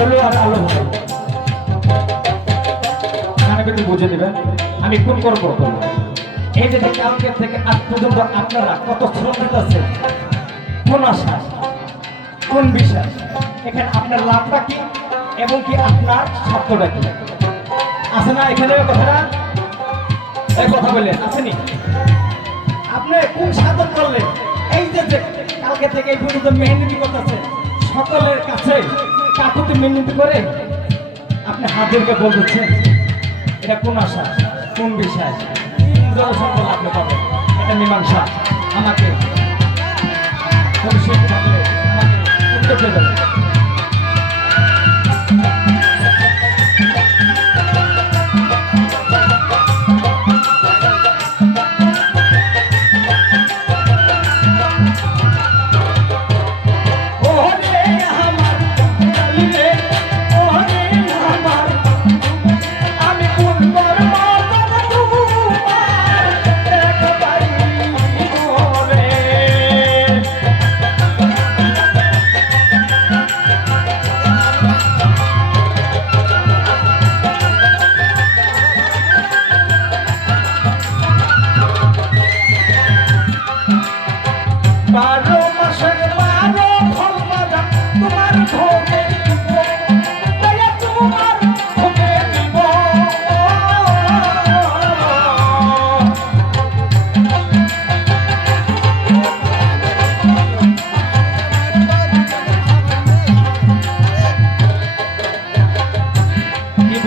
ষোলো আর আলো ভাই এখানে কিন্তু বুঝে দিবেন আমি কোন করবো এই যে কালকে থেকে আজ পর্যন্ত আপনারা কত শ্রমিক আছে কোন আশা কোন বিশ্বাস এখানে আপনার লাভটা কি এবং কি আপনার স্বার্থটা কি আছে না এখানে কথাটা এই কথা বললেন আসেনি আপনি কোন সাধন করলেন এই যে কালকে থেকে এই পর্যন্ত মেহনতি করতেছে সকলের কাছে কাকুতি মেহনতি করে আপনি হাজিরকে বলতেছেন এটা কোন আশা কোন বিশ্বাস জনসংখ্যা আপনি পাবেন এটা মীমাংসা আমাকে ভবিষ্যৎ থাকলে আমাকে উত্তর পেয়ে যাবে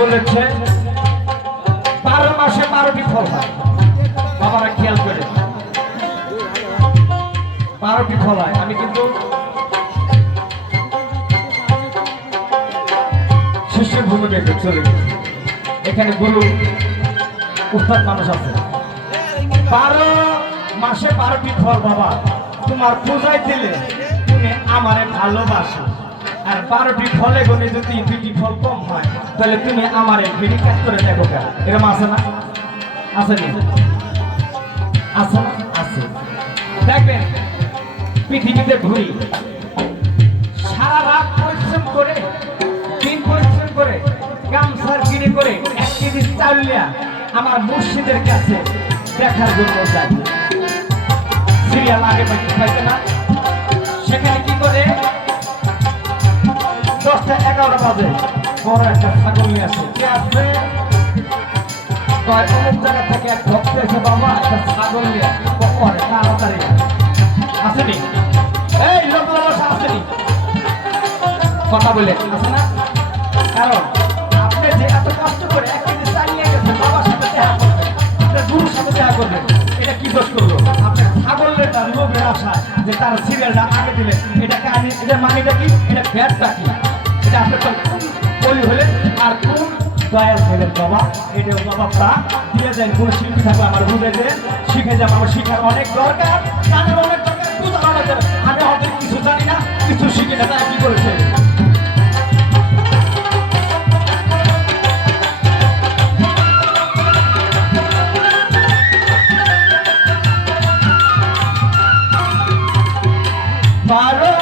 বলেছে 12 মাসে 12টি ফল হয় বাবারা খেয়াল করে 12টি ফল হয় আমি কিন্তু শিষ্যের ভূমিকা চলে গেছি এখানে গুরু উস্তাদ মানুষ আছে 12 মাসে 12টি ফল বাবা তোমার পূজায় দিলে তুমি আমারে ভালোবাসো আর 12টি ফলে গনে যদি 2টি ফল কম হয় তাহলে তুমি আমারে ভিড়ি কাজ করে দেখো কেন এরকম আছে না আছে নি আছে না আছে দেখবেন পৃথিবীতে ঘুরি সারা রাত পরিশ্রম করে দিন পরিশ্রম করে গামছার কিনে করে 1 কেজি চাল নিয়ে আমার মুর্শিদের কাছে দেখার জন্য যাই সিরিয়াল আগে পাইতে না সেখানে কি করে 10টা 11টা বাজে বড় একটা ছাগল নিয়ে আসে কে আসবে অনেক জায়গা থেকে এক ভক্ত এসে বাবা একটা ছাগল নিয়ে পরে তাড়াতাড়ি আসেনি এই লোক লালসা আসেনি কথা বলে আছে না কারণ আপনি যে এত কষ্ট করে 1 কেজি চাল নিয়ে গেছেন বাবার সাথে দেখা করবেন আপনার গুরুর সাথে দেখা করবেন এটা কি দোষ করলো আপনার ছাগলের তার লোভের আশা যে তার সিরিয়ালটা আগে দিলেন এটা কাহিনী এটা মানেটা কি এটা ব্যাটটা কি এটা আপনার বলি হলে আর কোন দয়াল হলেন বাবা এটা বাবা দিয়ে দেন কোন শিল্পী থাকলে আমার বুঝে দেন শিখে যাবো আমার শিখার অনেক দরকার তাদের অনেক দরকার বুঝা যাবে আমি হয়তো কিছু জানি না কিছু শিখি না তারা কি করেছে বারো